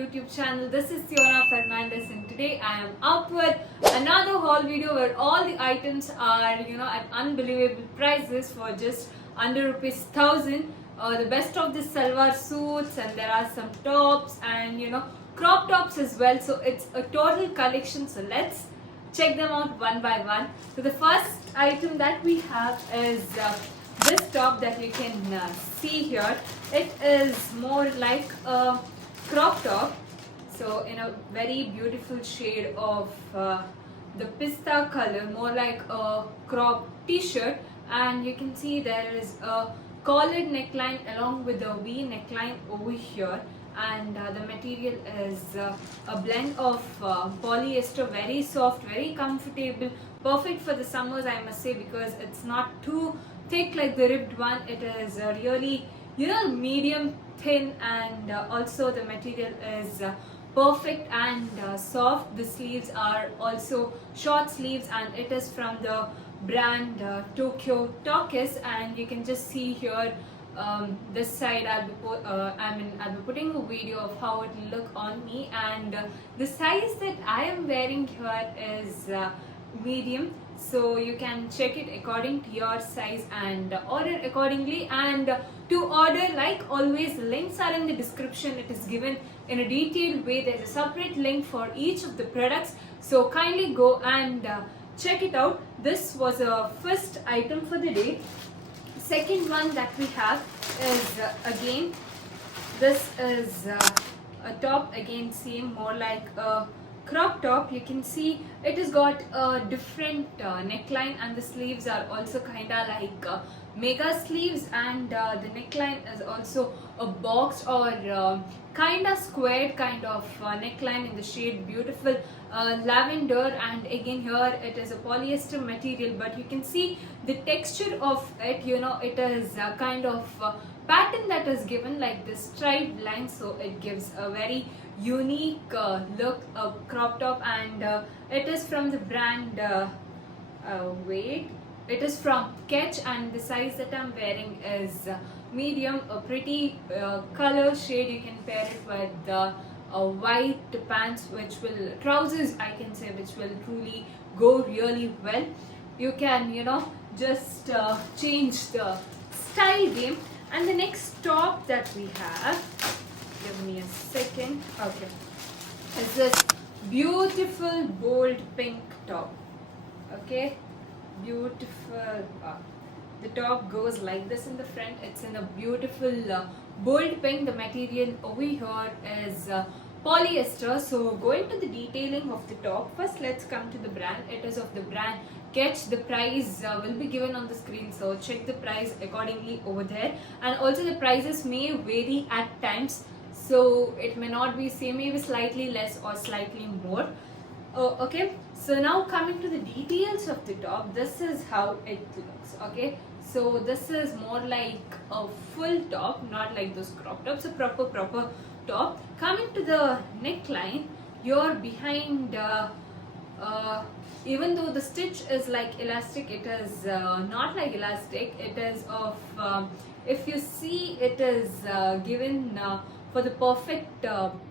YouTube channel. This is Siona Fernandez and today I am up with another haul video where all the items are at unbelievable prices for just under ₹1,000. The best of the salwar suits, and there are some tops and crop tops as well. So it's a total collection. So let's check them out one by one. So the first item that we have is this top that you can see here. It is more like a crop top, so in a very beautiful shade of the pista color, more like a crop t-shirt, and you can see there is a collared neckline along with a V neckline over here, and the material is a blend of polyester, very soft, very comfortable, perfect for the summers, I must say, because it's not too thick like the ribbed one. It is really medium thin, and also the material is perfect and soft. The sleeves are also short sleeves, and it is from the brand Tokyo Tokis, and you can just see here this side. I'll be putting a video of how it will look on me, and the size that I am wearing here is medium, so you can check it according to your size and order accordingly. And to order, like always, links are in the description. It is given in a detailed way. There's a separate link for each of the products, so kindly go and check it out. This was a first item for the day. Second one that we have is again, this is a top, again same, more like a crop top. You can see it has got a different neckline, and the sleeves are also kinda like mega sleeves, and the neckline is also a boxed or kinda squared kind of neckline in the shade beautiful lavender, and again here it is a polyester material, but you can see the texture of it. It is a kind of pattern that is given like this striped line, so it gives a very unique look, a crop top, and it is from the brand it is from Ketch, and the size that I'm wearing is medium, a pretty color shade. You can pair it with white pants, trousers, I can say, which will truly go really well. You can just change the style game. And the next top that we have, give me a second, okay, is this beautiful bold pink top. Okay, beautiful. The top goes like this in the front. It's in a beautiful bold pink. The material over here is polyester. So going to the detailing of the top, first let's come to the brand. It is of the brand Ketch. The price will be given on the screen, so check the price accordingly over there. And also the prices may vary at times, so it may not be same, maybe slightly less or slightly more. Okay, so now coming to the details of the top, this is how it looks. Okay, so this is more like a full top, not like those crop tops, a proper top. Coming to the neckline, you're behind even though the stitch is like elastic, it is not like elastic. It is of if you see, it is given for the perfect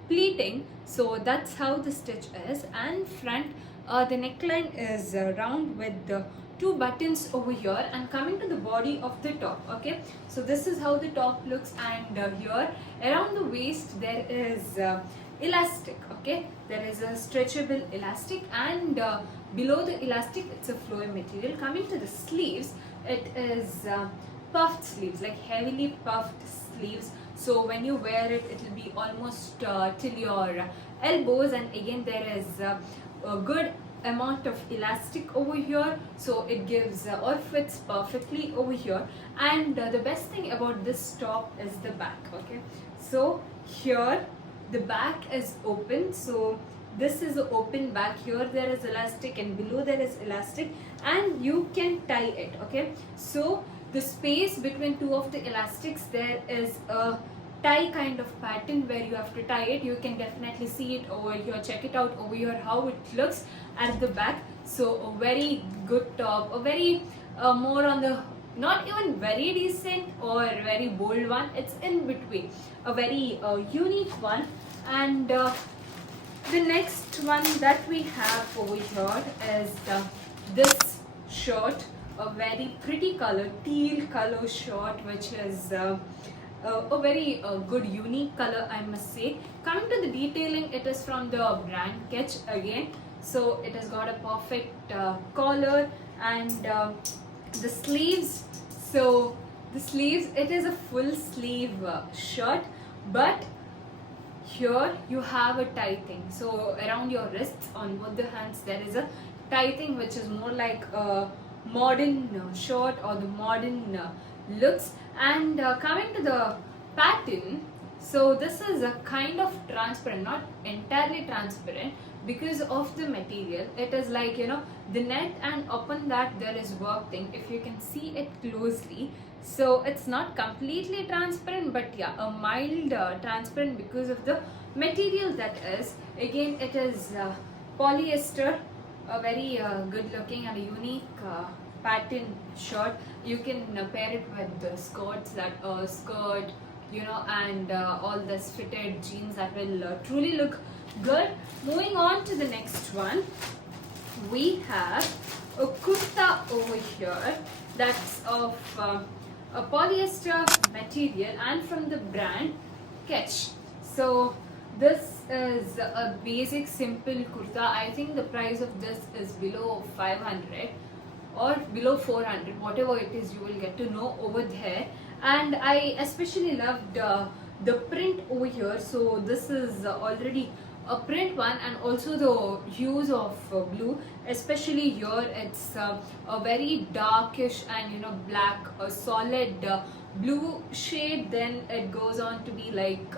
pleating, so that's how the stitch is. And front, the neckline is round with the two buttons over here. And coming to the body of the top, okay, so this is how the top looks, and here around the waist there is elastic. Okay, there is a stretchable elastic, and below the elastic it's a flowy material. Coming to the sleeves, it is puffed sleeves, like heavily puffed sleeves, so when you wear it, it will be almost till your elbows. And again, there is a good amount of elastic over here, so it gives or fits perfectly over here. And the best thing about this top is the back. Okay, so here the back is open, so this is an open back. Here there is elastic, and below there is elastic, and you can tie it. Okay, so the space between two of the elastics, there is a tie kind of pattern where you have to tie it. You can definitely see it over here. Check it out over here how it looks at the back. So a very good top, a very more on the not even very decent or very bold one, it's in between, a very unique one. And the next one that we have over here is this shirt, a very pretty color, teal color shirt, which is a very good unique color, I must say. Coming to the detailing, it is from the brand Ketch again. So it has got a perfect collar, and the sleeves. So the sleeves, it is a full sleeve shirt, but here you have a tithing. So around your wrists on both the hands there is a tithing, which is more like a modern shirt or the modern looks. And coming to the pattern, so this is a kind of transparent, not entirely transparent because of the material. It is like, you know, the net, and upon that there is work thing, if you can see it closely. So it's not completely transparent, but yeah, a mild transparent because of the material that is. Again, it is polyester, a very good looking and a unique pattern shirt. You can pair it with the skirts, that skirt, you know, and all this fitted jeans that will truly look good. Moving on to the next one, we have a kurta over here that's of a polyester material and from the brand Ketch. So this is a basic simple kurta. I think the price of this is below 500 or below 400, whatever it is, you will get to know over there. And I especially loved the print over here. So this is already a print one, and also the hues of blue, especially here it's a very darkish and, you know, black, a solid blue shade. Then it goes on to be like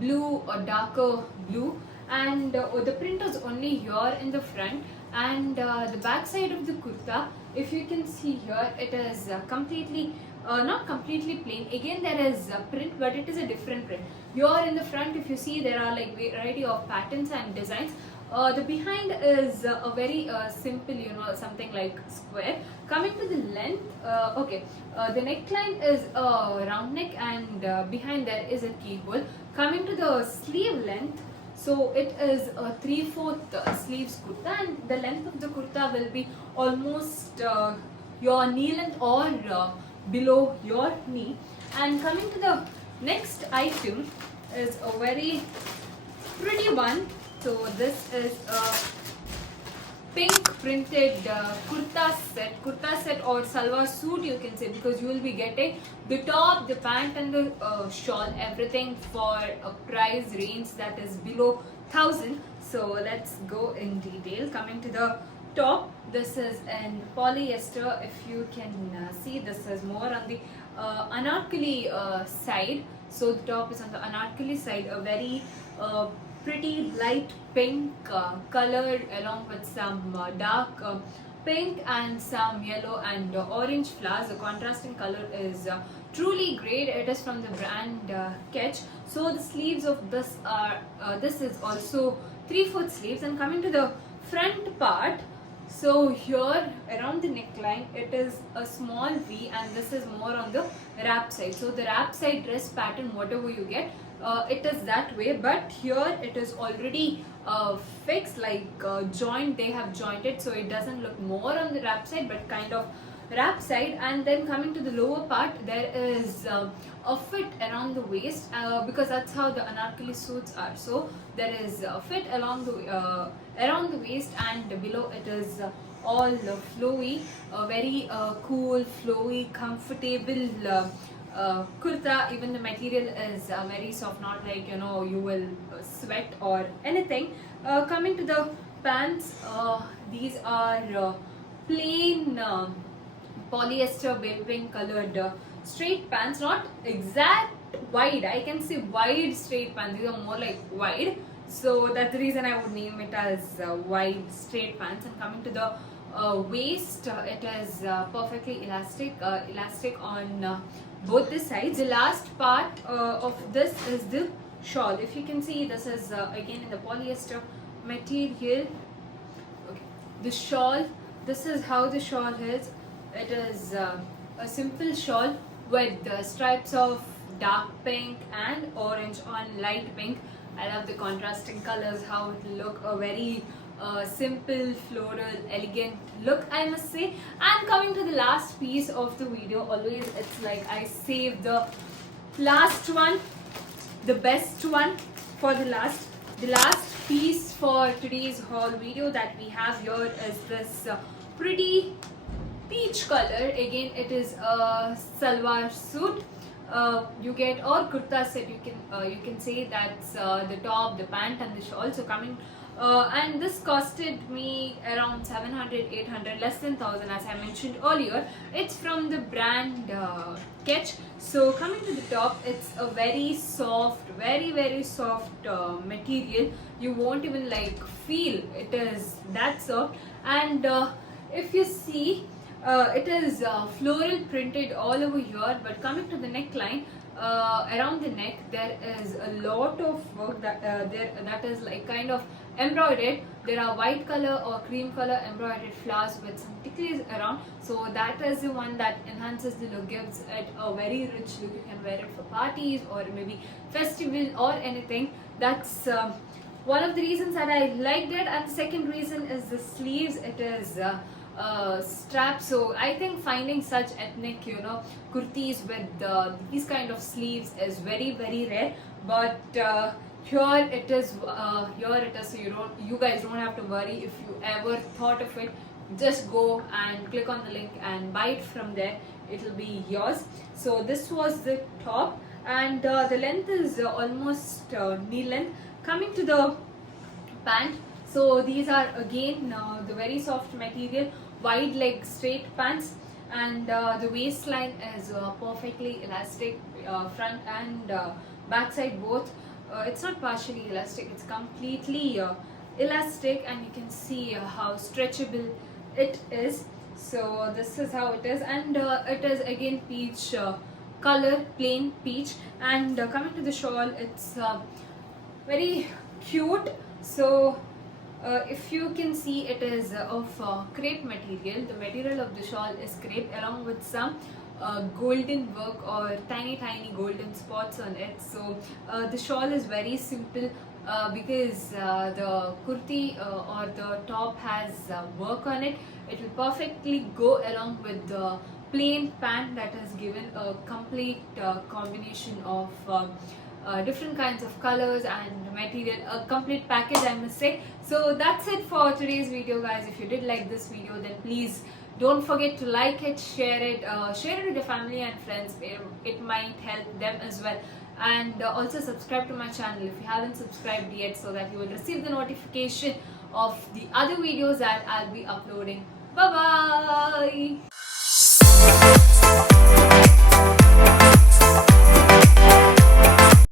blue or darker blue, and the print is only here in the front. And the back side of the kurta, if you can see here, it is completely not completely plain. Again, there is a print, but it is a different print. Here in the front, if you see, there are like variety of patterns and designs. The behind is a very simple, you know, something like square. Coming to the length, the neckline is a round neck, and behind there is a keyhole. Coming to the sleeve length, so it is a 3/4 sleeves kurta, and the length of the kurta will be almost your knee length or below your knee. And coming to the next item is a very pretty one. So this is a pink printed kurta set or salwar suit, you can say, because you will be getting the top, the pant and the shawl, everything for a price range that is below 1,000. So let's go in detail. Coming to the top, this is in polyester. If you can see, this is more on the anarkali side. So the top is on the anarkali side, a very pretty light pink color, along with some dark pink and some yellow and orange flowers. The contrasting color is truly great. It is from the brand Ketch. So the sleeves of this are this is also 3/4 sleeves. And coming to the front part, so here around the neckline, it is a small V, and this is more on the wrap side. So the wrap side dress pattern, whatever you get, it is that way, but here it is already fixed, like joint, they have jointed, so it doesn't look more on the wrap side but kind of wrap side. And then coming to the lower part, there is a fit around the waist, because that's how the anarkali suits are. So there is a fit along the around the waist, and below it is all flowy, very cool, flowy, comfortable kurta. Even the material is very soft, not like, you know, you will sweat or anything. Coming to the pants, these are plain polyester baby pink colored straight pants, not exact wide, I can say wide straight pants. These are more like wide, so that's the reason I would name it as wide straight pants. And coming to the waist, it is perfectly elastic on both the sides. The last part of this is the shawl. If you can see, this is again in the polyester material. Okay. The shawl, this is how the shawl is. It is a simple shawl with stripes of dark pink and orange on light pink. I love the contrasting colors, how it look a very simple, floral, elegant look, I must say. And coming to the last piece of the video, always it's like I save the last one, the best one for the last. The last piece for today's haul video that we have here is this pretty peach color. Again, it is a salwar suit. You get or kurta set. You can say that's the top, the pant, and the shawl. So coming. And this costed me around 700, 800, less than 1000 as I mentioned earlier. It's from the brand Ketch. So coming to the top, it's a very soft, very soft material. You won't even like feel it is that soft. And if you see, it is floral printed all over here. But coming to the neckline, around the neck there is a lot of work that is like kind of embroidered. There are white color or cream color embroidered flowers with some ticklies around, so that is the one that enhances the look, gives it a very rich look. You can wear it for parties or maybe festival or anything. That's one of the reasons that I liked it. And the second reason is the sleeves. It is strap. So I think finding such ethnic kurtis with these kind of sleeves is very rare. But here it is, so you guys don't have to worry. If you ever thought of it, just go and click on the link and buy it from there. It will be yours. So this was the top, and the length is almost knee length. Coming to the pant, so these are again the very soft material, wide leg straight pants, and the waistline is perfectly elastic, front and back side both. It's not partially elastic, it's completely elastic, and you can see how stretchable it is. So this is how it is, and it is again peach color, plain peach. And coming to the shawl, it's very cute. So if you can see, it is of crepe material. The material of the shawl is crepe along with some golden work or tiny golden spots on it. So the shawl is very simple because the kurti or the top has work on it. It will perfectly go along with the plain pant that has given a complete combination of different kinds of colors and material, a complete package, I must say. So that's it for today's video, guys. If you did like this video, then please don't forget to like it, share it with your family and friends. It might help them as well. And also subscribe to my channel if you haven't subscribed yet, so that you will receive the notification of the other videos that I'll be uploading. Bye bye.